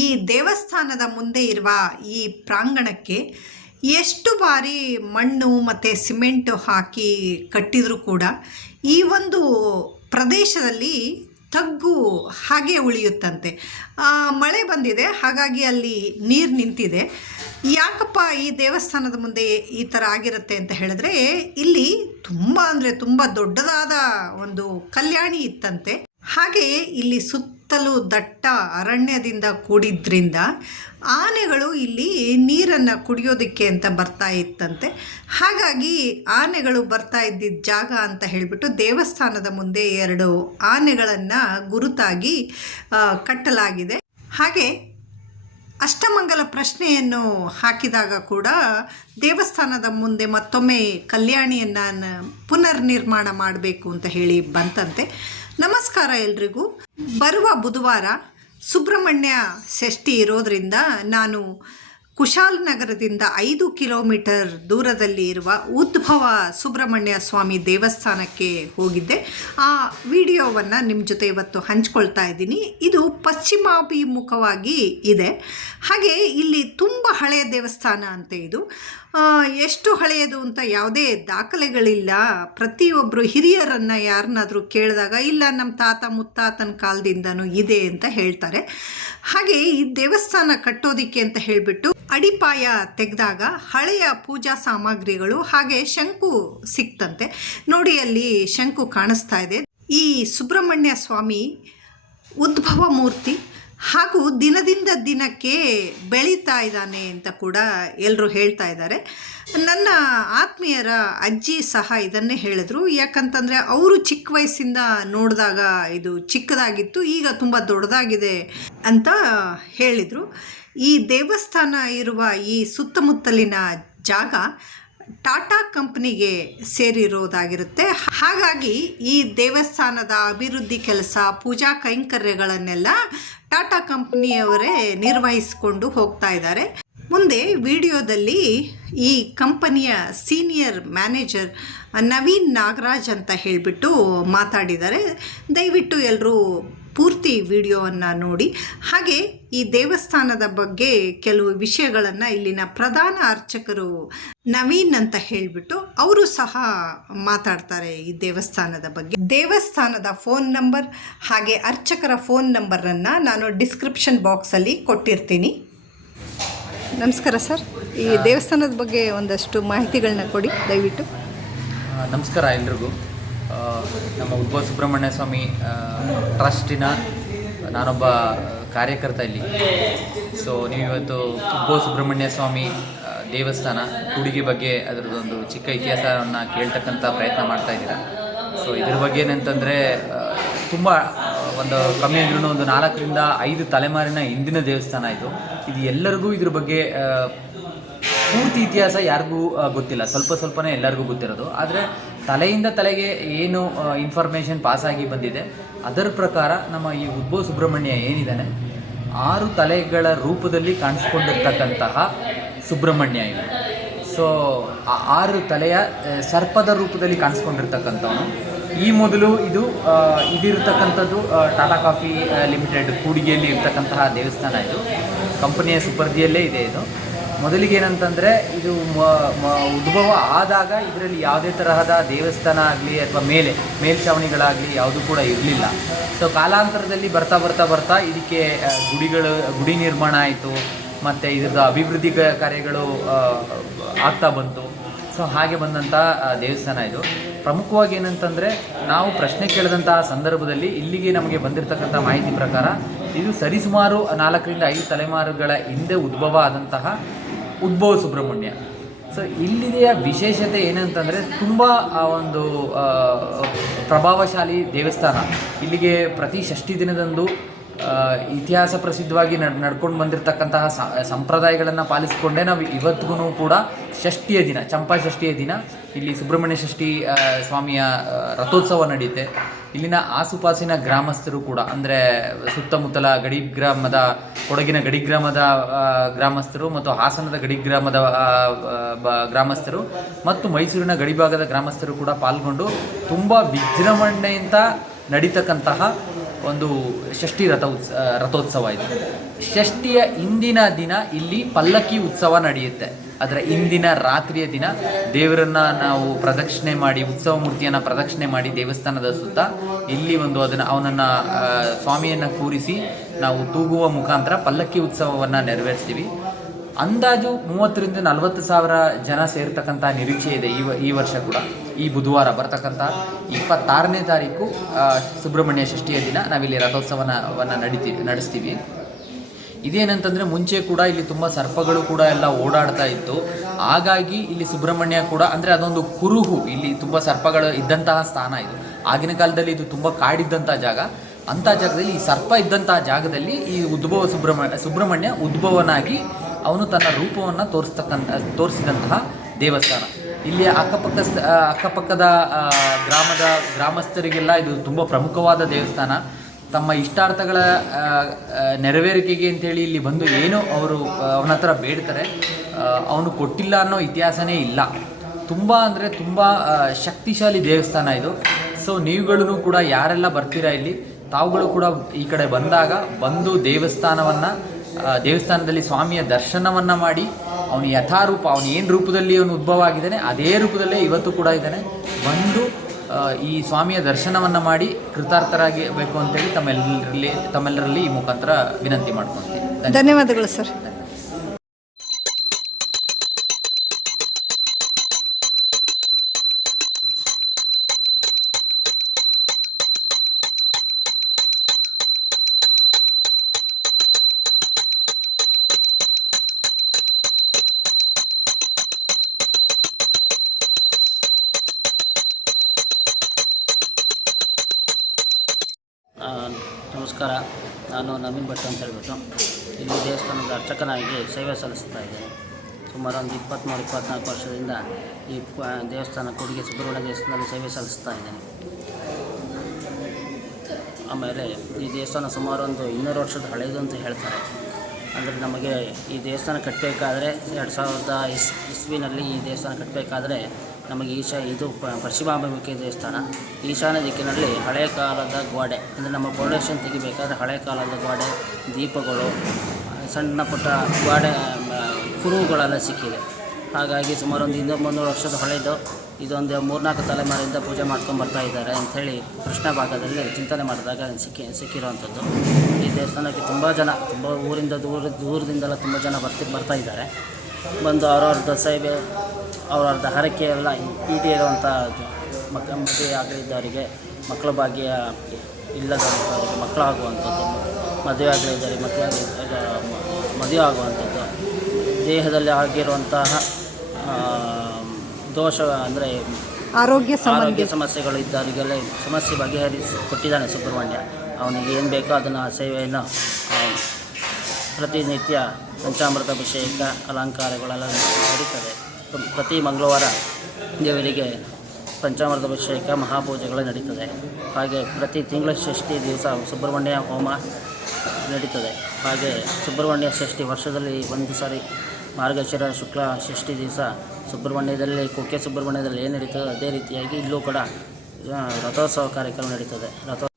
ಈ ದೇವಸ್ಥಾನದ ಮುಂದೆ ಇರುವ ಈ ಪ್ರಾಂಗಣಕ್ಕೆ ಎಷ್ಟು ಬಾರಿ ಮಣ್ಣು ಮತ್ತು ಸಿಮೆಂಟು ಹಾಕಿ ಕಟ್ಟಿದರೂ ಕೂಡ ಈ ಒಂದು ಪ್ರದೇಶದಲ್ಲಿ ತಗ್ಗು ಹಾಗೆ ಉಳಿಯುತ್ತಂತೆ. ಮಳೆ ಬಂದಿದೆ, ಹಾಗಾಗಿ ಅಲ್ಲಿ ನೀರು ನಿಂತಿದೆ. ಯಾಕಪ್ಪ ಈ ದೇವಸ್ಥಾನದ ಮುಂದೆ ಈ ಥರ ಆಗಿರುತ್ತೆ ಅಂತ ಹೇಳಿದ್ರೆ ಇಲ್ಲಿ ತುಂಬ ಅಂದರೆ ತುಂಬ ದೊಡ್ಡದಾದ ಒಂದು ಕಲ್ಯಾಣಿ ಇತ್ತಂತೆ. ಹಾಗೆಯೇ ಇಲ್ಲಿ ಸುತ್ತಲೂ ದಟ್ಟ ಅರಣ್ಯದಿಂದ ಕೂಡಿದ್ರಿಂದ ಆನೆಗಳು ಇಲ್ಲಿ ನೀರನ್ನು ಕುಡಿಯೋದಕ್ಕೆ ಅಂತ ಬರ್ತಾ ಇತ್ತಂತೆ. ಹಾಗಾಗಿ ಆನೆಗಳು ಬರ್ತಾ ಇದ್ದಿದ್ದ ಜಾಗ ಅಂತ ಹೇಳಿಬಿಟ್ಟು ದೇವಸ್ಥಾನದ ಮುಂದೆ ಎರಡು ಆನೆಗಳನ್ನು ಗುರುತಾಗಿ ಕಟ್ಟಲಾಗಿದೆ. ಹಾಗೆ ಅಷ್ಟಮಂಗಲ ಪ್ರಶ್ನೆಯನ್ನು ಹಾಕಿದಾಗ ಕೂಡ ದೇವಸ್ಥಾನದ ಮುಂದೆ ಮತ್ತೊಮ್ಮೆ ಕಲ್ಯಾಣಿಯನ್ನು ಪುನರ್ ಪುನರ್ನಿರ್ಮಾಣ ಮಾಡಬೇಕು ಅಂತ ಹೇಳಿ ಬಂತಂತೆ. ನಮಸ್ಕಾರ ಎಲ್ರಿಗೂ. ಬರುವ ಬುಧವಾರ ಸುಬ್ರಹ್ಮಣ್ಯ ಷಷ್ಠಿ ಇರೋದರಿಂದ ನಾನು ಕುಶಾಲನಗರದಿಂದ ಐದು ಕಿಲೋಮೀಟರ್ ದೂರದಲ್ಲಿ ಇರುವ ಉದ್ಭವ ಸುಬ್ರಹ್ಮಣ್ಯ ಸ್ವಾಮಿ ದೇವಸ್ಥಾನಕ್ಕೆ ಹೋಗಿದ್ದೆ. ಆ ವಿಡಿಯೋವನ್ನು ನಿಮ್ಮ ಜೊತೆ ಇವತ್ತು ಹಂಚ್ಕೊಳ್ತಾ ಇದ್ದೀನಿ. ಇದು ಪಶ್ಚಿಮಾಭಿಮುಖವಾಗಿ ಇದೆ. ಹಾಗೆ ಇಲ್ಲಿ ತುಂಬ ಹಳೆಯ ದೇವಸ್ಥಾನ ಅಂತೆ ಇದು. ಎಷ್ಟು ಹಳೆಯದು ಅಂತ ಯಾವುದೇ ದಾಖಲೆಗಳಿಲ್ಲ. ಪ್ರತಿಯೊಬ್ಬರು ಹಿರಿಯರನ್ನು ಯಾರನ್ನಾದರೂ ಕೇಳಿದಾಗ, ಇಲ್ಲ ನಮ್ಮ ತಾತ ಮುತ್ತಾತನ ಕಾಲದಿಂದನೂ ಇದೆ ಅಂತ ಹೇಳ್ತಾರೆ. ಹಾಗೆ ಈ ದೇವಸ್ಥಾನ ಕಟ್ಟೋದಿಕ್ಕೆ ಅಂತ ಹೇಳಿಬಿಟ್ಟು ಅಡಿಪಾಯ ತೆಗೆದಾಗ ಹಳೆಯ ಪೂಜಾ ಸಾಮಗ್ರಿಗಳು ಹಾಗೆ ಶಂಕು ಸಿಕ್ತಂತೆ. ನೋಡಿ, ಅಲ್ಲಿ ಶಂಕು ಕಾಣಿಸ್ತಾ ಇದೆ. ಈ ಸುಬ್ರಹ್ಮಣ್ಯ ಸ್ವಾಮಿ ಉದ್ಭವ ಮೂರ್ತಿ ಹಾಗೂ ದಿನದಿಂದ ದಿನಕ್ಕೆ ಬೆಳೀತಾ ಇದ್ದಾನೆ ಅಂತ ಕೂಡ ಎಲ್ಲರೂ ಹೇಳ್ತಾ ಇದ್ದಾರೆ. ನನ್ನ ಆತ್ಮೀಯರ ಅಜ್ಜಿ ಸಹ ಇದನ್ನೇ ಹೇಳಿದ್ರು. ಯಾಕಂತಂದರೆ ಅವರು ಚಿಕ್ಕ ವಯಸ್ಸಿಂದ ನೋಡಿದಾಗ ಇದು ಚಿಕ್ಕದಾಗಿತ್ತು, ಈಗ ತುಂಬ ದೊಡ್ಡದಾಗಿದೆ ಅಂತ ಹೇಳಿದರು. ಈ ದೇವಸ್ಥಾನ ಇರುವ ಈ ಸುತ್ತಮುತ್ತಲಿನ ಜಾಗ ಟಾಟಾ ಕಂಪ್ನಿಗೆ ಸೇರಿರೋದಾಗಿರುತ್ತೆ. ಹಾಗಾಗಿ ಈ ದೇವಸ್ಥಾನದ ಅಭಿವೃದ್ಧಿ ಕೆಲಸ, ಪೂಜಾ ಕೈಂಕರ್ಯಗಳನ್ನೆಲ್ಲ ಟಾಟಾ ಕಂಪ್ನಿಯವರೇ ನಿರ್ವಹಿಸಿಕೊಂಡು ಹೋಗ್ತಾ ಇದ್ದಾರೆ. ಮುಂದೆ ವಿಡಿಯೋದಲ್ಲಿ ಈ ಕಂಪನಿಯ ಸೀನಿಯರ್ ಮ್ಯಾನೇಜರ್ ನವೀನ್ ನಾಗರಾಜ್ ಅಂತ ಹೇಳಿಬಿಟ್ಟು ಮಾತಾಡಿದ್ದಾರೆ. ದಯವಿಟ್ಟು ಎಲ್ಲರೂ ಪೂರ್ತಿ ವಿಡಿಯೋವನ್ನು ನೋಡಿ. ಹಾಗೆ ಈ ದೇವಸ್ಥಾನದ ಬಗ್ಗೆ ಕೆಲವು ವಿಷಯಗಳನ್ನು ಇಲ್ಲಿನ ಪ್ರಧಾನ ಅರ್ಚಕರು ನವೀನ್ ಅಂತ ಹೇಳಿಬಿಟ್ಟು ಅವರು ಸಹ ಮಾತಾಡ್ತಾರೆ ಈ ದೇವಸ್ಥಾನದ ಬಗ್ಗೆ. ದೇವಸ್ಥಾನದ ಫೋನ್ ನಂಬರ್ ಹಾಗೆ ಅರ್ಚಕರ ಫೋನ್ ನಂಬರನ್ನು ನಾನು ಡಿಸ್ಕ್ರಿಪ್ಷನ್ ಬಾಕ್ಸಲ್ಲಿ ಕೊಟ್ಟಿರ್ತೀನಿ. ನಮಸ್ಕಾರ ಸರ್. ಈ ದೇವಸ್ಥಾನದ ಬಗ್ಗೆ ಒಂದಷ್ಟು ಮಾಹಿತಿಗಳನ್ನ ಕೊಡಿ, ದಯವಿಟ್ಟು. ನಮಸ್ಕಾರ ಎಲ್ರಿಗೂ. ನಮ್ಮ ಉದ್ಭವ ಸುಬ್ರಹ್ಮಣ್ಯ ಸ್ವಾಮಿ ಟ್ರಸ್ಟಿನ ನಾನೊಬ್ಬ ಕಾರ್ಯಕರ್ತ ಇಲ್ಲಿ. ಸೊ ನೀವು ಇವತ್ತು ಉದ್ಭವ ಸುಬ್ರಹ್ಮಣ್ಯ ಸ್ವಾಮಿ ದೇವಸ್ಥಾನ ಕೂಡಿಗೆ ಬಗ್ಗೆ ಅದರದ್ದೊಂದು ಚಿಕ್ಕ ಇತಿಹಾಸವನ್ನು ಕೇಳ್ತಕ್ಕಂಥ ಪ್ರಯತ್ನ ಮಾಡ್ತಾ ಇದ್ದೀರಾ? ಸೊ ಇದ್ರ ಬಗ್ಗೆ ಏನಂತಂದರೆ ತುಂಬ ಒಂದು ಕಮ್ಮಿ ಅಂದ್ರೂ ಒಂದು ನಾಲ್ಕರಿಂದ ಐದು ತಲೆಮಾರಿನ ಹಿಂದಿನ ದೇವಸ್ಥಾನ ಇದು. ಇದು ಎಲ್ಲರಿಗೂ ಇದ್ರ ಬಗ್ಗೆ ಪೂರ್ತಿ ಇತಿಹಾಸ ಯಾರಿಗೂ ಗೊತ್ತಿಲ್ಲ. ಸ್ವಲ್ಪ ಸ್ವಲ್ಪನೇ ಎಲ್ಲರಿಗೂ ಗೊತ್ತಿರೋದು. ಆದರೆ ತಲೆಯಿಂದ ತಲೆಗೆ ಏನು ಇನ್ಫಾರ್ಮೇಷನ್ ಪಾಸ್ ಆಗಿ ಬಂದಿದೆ, ಅದರ ಪ್ರಕಾರ ನಮ್ಮ ಈ ಉದ್ಭವ ಸುಬ್ರಹ್ಮಣ್ಯ ಏನಿದ್ದಾನೆ, ಆರು ತಲೆಗಳ ರೂಪದಲ್ಲಿ ಕಾಣಿಸ್ಕೊಂಡಿರ್ತಕ್ಕಂತಹ ಸುಬ್ರಹ್ಮಣ್ಯ ಇದು. ಸೊ ಆರು ತಲೆಯ ಸರ್ಪದ ರೂಪದಲ್ಲಿ ಕಾಣಿಸ್ಕೊಂಡಿರ್ತಕ್ಕಂಥವನು. ಈ ಮೊದಲು ಇದು ಇದಿರ್ತಕ್ಕಂಥದ್ದು ಟಾಟಾ ಕಾಫಿ ಲಿಮಿಟೆಡ್ ಕೂಡಿಗೆಯಲ್ಲಿ ಇರ್ತಕ್ಕಂತಹ ದೇವಸ್ಥಾನ ಇದು. ಕಂಪನಿಯ ಸುಪರ್ದಿಯಲ್ಲೇ ಇದೆ ಇದು. ಮೊದಲಿಗೆ ಏನಂತಂದರೆ ಇದು ಉದ್ಭವ ಆದಾಗ ಇದರಲ್ಲಿ ಯಾವುದೇ ತರಹದ ದೇವಸ್ಥಾನ ಆಗಲಿ ಅಥವಾ ಮೇಲೆ, ಮೇಲ್ಛಾವಣಿಗಳಾಗಲಿ ಯಾವುದೂ ಕೂಡ ಇರಲಿಲ್ಲ. ಸೊ ಕಾಲಾಂತರದಲ್ಲಿ ಬರ್ತಾ ಬರ್ತಾ ಬರ್ತಾ ಇದಕ್ಕೆ ಗುಡಿಗಳು, ಗುಡಿ ನಿರ್ಮಾಣ ಆಯಿತು, ಮತ್ತು ಇದ್ರದ್ದು ಅಭಿವೃದ್ಧಿ ಕಾರ್ಯಗಳು ಆಗ್ತಾ ಬಂತು. ಸೊ ಹಾಗೆ ಬಂದಂಥ ದೇವಸ್ಥಾನ ಇದು. ಪ್ರಮುಖವಾಗಿ ಏನಂತಂದರೆ ನಾವು ಪ್ರಶ್ನೆ ಕೇಳಿದಂತಹ ಸಂದರ್ಭದಲ್ಲಿ ಇಲ್ಲಿಗೆ ನಮಗೆ ಬಂದಿರತಕ್ಕಂಥ ಮಾಹಿತಿ ಪ್ರಕಾರ ಇದು ಸರಿಸುಮಾರು ನಾಲ್ಕರಿಂದ ಐದು ತಲೆಮಾರುಗಳ ಹಿಂದೆ ಉದ್ಭವ ಆದಂತಹ ಉದ್ಭವ ಸುಬ್ರಹ್ಮಣ್ಯ. ಸೊ ಇಲ್ಲಿಯ ವಿಶೇಷತೆ ಏನಂತಂದರೆ ತುಂಬ, ಆ, ಒಂದು ಪ್ರಭಾವಶಾಲಿ ದೇವಸ್ಥಾನ. ಇಲ್ಲಿಗೆ ಪ್ರತಿ ಷಷ್ಠಿ ದಿನದಂದು ಇತಿಹಾಸ ಪ್ರಸಿದ್ಧವಾಗಿ ನಡ್, ನಡ್ಕೊಂಡು ಬಂದಿರತಕ್ಕಂತಹ ಸಂಪ್ರದಾಯಗಳನ್ನು ಪಾಲಿಸಿಕೊಂಡೇ ನಾವು ಇವತ್ತಿಗೂ ಕೂಡ ಷಷ್ಠಿಯ ದಿನ, ಚಂಪಾ ಷಷ್ಠಿಯ ದಿನ. ಇಲ್ಲಿ ಸುಬ್ರಹ್ಮಣ್ಯ ಷಷ್ಠಿ ಸ್ವಾಮಿಯ ರಥೋತ್ಸವ ನಡೆಯುತ್ತೆ ಇಲ್ಲಿನ ಆಸುಪಾಸಿನ ಗ್ರಾಮಸ್ಥರು ಕೂಡ, ಅಂದರೆ ಸುತ್ತಮುತ್ತಲ ಗಡಿ ಗ್ರಾಮದ ಕೊಡಗಿನ ಗಡಿ ಗ್ರಾಮದ ಗ್ರಾಮಸ್ಥರು ಮತ್ತು ಹಾಸನದ ಗಡಿ ಗ್ರಾಮದ ಗ್ರಾಮಸ್ಥರು ಮತ್ತು ಮೈಸೂರಿನ ಗಡಿಭಾಗದ ಗ್ರಾಮಸ್ಥರು ಕೂಡ ಪಾಲ್ಗೊಂಡು ತುಂಬ ವಿಜೃಂಭಣೆಯಿಂದ ನಡೀತಕ್ಕಂತಹ ಒಂದು ಷಷ್ಠಿ ರಥ ಉತ್ಸ ರಥೋತ್ಸವ ಇದು. ಷಷ್ಠಿಯ ಇಂದಿನ ದಿನ ಇಲ್ಲಿ ಪಲ್ಲಕ್ಕಿ ಉತ್ಸವ ನಡೆಯುತ್ತೆ. ಅದರ ಇಂದಿನ ರಾತ್ರಿಯ ದಿನ ದೇವರನ್ನ ನಾವು ಪ್ರದಕ್ಷಿಣೆ ಮಾಡಿ, ಉತ್ಸವ ಮೂರ್ತಿಯನ್ನು ಪ್ರದಕ್ಷಿಣೆ ಮಾಡಿ ದೇವಸ್ಥಾನದ ಸುತ್ತ ಇಲ್ಲಿ ಒಂದು ಅದನ್ನು ಅವನನ್ನ ಸ್ವಾಮಿಯನ್ನು ಕೂರಿಸಿ ನಾವು ತೂಗುವ ಮುಖಾಂತರ ಪಲ್ಲಕ್ಕಿ ಉತ್ಸವವನ್ನು ನೆರವೇರಿಸ್ತೀವಿ. ಅಂದಾಜು ಮೂವತ್ತರಿಂದ ನಲವತ್ತು ಸಾವಿರ ಜನ ಸೇರ್ತಕ್ಕಂಥ ನಿರೀಕ್ಷೆ ಇದೆ ಈ ಈ ವರ್ಷ ಕೂಡ. ಈ ಬುಧವಾರ ಬರ್ತಕ್ಕಂಥ ಇಪ್ಪತ್ತಾರನೇ ತಾರೀಕು ಸುಬ್ರಹ್ಮಣ್ಯ ಷಷ್ಠಿಯ ದಿನ ನಾವಿಲ್ಲಿ ರಥೋತ್ಸವನವನ್ನು ನಡಿತೀವಿ ನಡೆಸ್ತೀವಿ. ಇದೇನಂತಂದರೆ ಮುಂಚೆ ಕೂಡ ಇಲ್ಲಿ ತುಂಬ ಸರ್ಪಗಳು ಕೂಡ ಎಲ್ಲ ಓಡಾಡ್ತಾ ಇತ್ತು. ಹಾಗಾಗಿ ಇಲ್ಲಿ ಸುಬ್ರಹ್ಮಣ್ಯ ಕೂಡ ಅಂದರೆ ಅದೊಂದು ಕುರುಹು. ಇಲ್ಲಿ ತುಂಬ ಸರ್ಪಗಳು ಇದ್ದಂತಹ ಸ್ಥಾನ ಇದು. ಆಗಿನ ಕಾಲದಲ್ಲಿ ಇದು ತುಂಬ ಕಾಡಿದ್ದಂಥ ಜಾಗ. ಅಂಥ ಜಾಗದಲ್ಲಿ ಈ ಸರ್ಪ ಇದ್ದಂತಹ ಜಾಗದಲ್ಲಿ ಈ ಉದ್ಭವ ಸುಬ್ರಹ್ಮಣ್ಯ ಸುಬ್ರಹ್ಮಣ್ಯ ಉದ್ಭವನಾಗಿ ಅವನು ತನ್ನ ರೂಪವನ್ನು ತೋರಿಸ್ತಕ್ಕಂಥ, ತೋರಿಸಿದಂತಹ ದೇವಸ್ಥಾನ. ಇಲ್ಲಿ ಅಕ್ಕಪಕ್ಕ ಅಕ್ಕಪಕ್ಕದ ಗ್ರಾಮದ ಗ್ರಾಮಸ್ಥರಿಗೆಲ್ಲ ಇದು ತುಂಬ ಪ್ರಮುಖವಾದ ದೇವಸ್ಥಾನ. ತಮ್ಮ ಇಷ್ಟಾರ್ಥಗಳ ನೆರವೇರಿಕೆಗೆ ಅಂತೇಳಿ ಇಲ್ಲಿ ಬಂದು ಏನು ಅವರು ಅವನ ಹತ್ರ ಬೇಡ್ತಾರೆ. ಅವನು ಕೊಟ್ಟಿಲ್ಲ ಅನ್ನೋ ಇತಿಹಾಸನೇ ಇಲ್ಲ. ತುಂಬ ಅಂದರೆ ತುಂಬ ಶಕ್ತಿಶಾಲಿ ದೇವಸ್ಥಾನ ಇದು. ಸೊ ನೀವುಗಳೂ ಕೂಡ ಯಾರೆಲ್ಲ ಬರ್ತೀರಾ ಇಲ್ಲಿ? ತಾವುಗಳು ಕೂಡ ಈ ಕಡೆ ಬಂದಾಗ ಬಂದು ದೇವಸ್ಥಾನವನ್ನು ದೇವಸ್ಥಾನದಲ್ಲಿ ಸ್ವಾಮಿಯ ದರ್ಶನವನ್ನು ಮಾಡಿ, ಅವನು ಯಥಾರೂಪ, ಅವನು ಏನು ರೂಪದಲ್ಲಿ ಅವನು ಉದ್ಭವ ಆಗಿದ್ದಾನೆ, ಅದೇ ರೂಪದಲ್ಲೇ ಇವತ್ತು ಕೂಡ ಇದ್ದಾನೆ. ಬಂದು ಈ ಸ್ವಾಮಿಯ ದರ್ಶನವನ್ನು ಮಾಡಿ ಕೃತಾರ್ಥರಾಗಿ ಬೇಕು ಅಂತೇಳಿ ತಮ್ಮೆಲ್ಲರಲ್ಲಿ ತಮ್ಮೆಲ್ಲರಲ್ಲಿ ಈ ಮುಖಾಂತರ ವಿನಂತಿ ಮಾಡ್ಕೊಳ್ತೀನಿ ಧನ್ಯವಾದಗಳು ಸರ್ ಆ, ನಮಸ್ಕಾರ. ನಾನು ನವೀನ್ ಭಟ್ ಅಂತ ಹೇಳ್ಬಿಟ್ಟು ಇಲ್ಲಿ ದೇವಸ್ಥಾನದ ಅರ್ಚಕನಾಗಿ ಸೇವೆ ಸಲ್ಲಿಸ್ತಾ ಇದ್ದೇನೆ. ಸುಮಾರು ಒಂದು ಇಪ್ಪತ್ತ್ಮೂರು, ಇಪ್ಪತ್ತ್ನಾಲ್ಕು ವರ್ಷದಿಂದ ಈ ದೇವಸ್ಥಾನ ಕೊಡುಗೆ ಸುಬ್ರಹ್ಮಣ್ಯ ದೇವಸ್ಥಾನದಲ್ಲಿ ಸೇವೆ ಸಲ್ಲಿಸ್ತಾ ಇದ್ದೇನೆ. ಆಮೇಲೆ ಈ ದೇವಸ್ಥಾನ ಸುಮಾರು ಒಂದು ಇನ್ನೂರು ವರ್ಷದ ಹಳೆಯದು ಅಂತ ಹೇಳ್ತಾರೆ. ಅಂದರೆ ನಮಗೆ ಈ ದೇವಸ್ಥಾನ ಕಟ್ಟಬೇಕಾದ್ರೆ ಎರಡು ಸಾವಿರದ ಇಸ್, ಇಸ್ವಿನಲ್ಲಿ ಈ ದೇವಸ್ಥಾನ ಕಟ್ಟಬೇಕಾದ್ರೆ ನಮಗೆ ಈಶಾ, ಇದು ಪಶ್ಚಿಮಾಭಿಮುಖಿ ದೇವಸ್ಥಾನ. ಈಶಾನ್ಯ ದಿಕ್ಕಿನಲ್ಲಿ ಹಳೆಯ ಕಾಲದ ಗೋಡೆ, ಅಂದರೆ ನಮ್ಮ ಫೌಂಡೇಶನ್ ತೆಗಿಬೇಕಾದ್ರೆ ಹಳೆ ಕಾಲದ ಗೋಡೆ, ದೀಪಗಳು, ಸಣ್ಣ ಪುಟ್ಟ ಗೋಡೆ ಕುರುಗಳೆಲ್ಲ ಸಿಕ್ಕಿದೆ. ಹಾಗಾಗಿ ಸುಮಾರು ಒಂದು ಇನ್ನೂರು ಮುನ್ನೂರು ವರ್ಷದ ಹಳೆಯದು. ಇದೊಂದು ಮೂರ್ನಾಲ್ಕು ತಲೆಮಾರಿಂದ ಪೂಜೆ ಮಾಡ್ಕೊಂಡು ಬರ್ತಾ ಇದ್ದಾರೆ ಅಂಥೇಳಿ ಕೃಷ್ಣ ಭಾಗದಲ್ಲಿ ಚಿಂತನೆ ಮಾಡಿದಾಗ ಸಿಕ್ಕಿ, ಸಿಕ್ಕಿರುವಂಥದ್ದು. ಈ ದೇವಸ್ಥಾನಕ್ಕೆ ತುಂಬ ಜನ, ತುಂಬ ಊರಿಂದ ದೂರ, ದೂರದಿಂದೆಲ್ಲ ತುಂಬ ಜನ ಬರ್ತಿ, ಬರ್ತಾ ಇದ್ದಾರೆ. ಬಂದು ಅವ್ರವ್ರದ್ದು ಸೇವೆ ಅವ್ರವ್ರದ್ದು ಹರಕೆ ಎಲ್ಲ ಇರುವಂಥ ಮಕ್ಕ ಮದುವೆ ಆಗಲಿದ್ದವರಿಗೆ ಮಕ್ಕಳ ಭಾಗ್ಯ ಇಲ್ಲದಂಥವರಿಗೆ ಮಕ್ಕಳಾಗುವಂಥದ್ದು ಮದುವೆ ಆಗಲಿದ್ದವರಿಗೆ ಮಕ್ಕಳಾಗಿ ಮದುವೆ ಆಗುವಂಥದ್ದು. ದೇಹದಲ್ಲಿ ಆಗಿರುವಂತಹ ದೋಷ ಅಂದರೆ ಆರೋಗ್ಯ ಆರೋಗ್ಯ ಸಮಸ್ಯೆಗಳು ಇದ್ದವರಿಗೆಲ್ಲ ಸಮಸ್ಯೆ ಬಗೆಹರಿಸಿ ಕೊಟ್ಟಿದ್ದಾನೆ ಸುಬ್ರಹ್ಮಣ್ಯ. ಅವನಿಗೆ ಏನು ಬೇಕೋ ಅದನ್ನು ಸೇವೆಯನ್ನು ಪ್ರತಿನಿತ್ಯ ಪಂಚಾಮೃತ ಅಭಿಷೇಕ ಅಲಂಕಾರಗಳೆಲ್ಲ ನಡೀತದೆ. ಪ್ರ- ಪ್ರತಿ ಮಂಗಳವಾರ ದೇವರಿಗೆ ಪಂಚಾಮೃತ ಅಭಿಷೇಕ ಮಹಾಪೂಜೆಗಳು ನಡೀತದೆ. ಹಾಗೆ ಪ್ರತಿ ತಿಂಗಳ ಷಷ್ಠಿ ದಿವಸ ಸುಬ್ರಹ್ಮಣ್ಯ ಹೋಮ ನಡೀತದೆ. ಹಾಗೆ ಸುಬ್ರಹ್ಮಣ್ಯ ಷಷ್ಠಿ ವರ್ಷದಲ್ಲಿ ಒಂದು ಸಾರಿ ಮಾರ್ಗಶಿರ, ಶುಕ್ಲ ಷಷ್ಠಿ ದಿವಸ ಸುಬ್ರಹ್ಮಣ್ಯದಲ್ಲಿ, ಕುಕ್ಕೆ ಸುಬ್ರಹ್ಮಣ್ಯದಲ್ಲಿ ಏನು ನಡೀತದೆ, ಅದೇ ರೀತಿಯಾಗಿ ಇಲ್ಲೂ ಕೂಡ ರಥೋತ್ಸವ ಕಾರ್ಯಕ್ರಮ ನಡೀತದೆ. ರಥೋ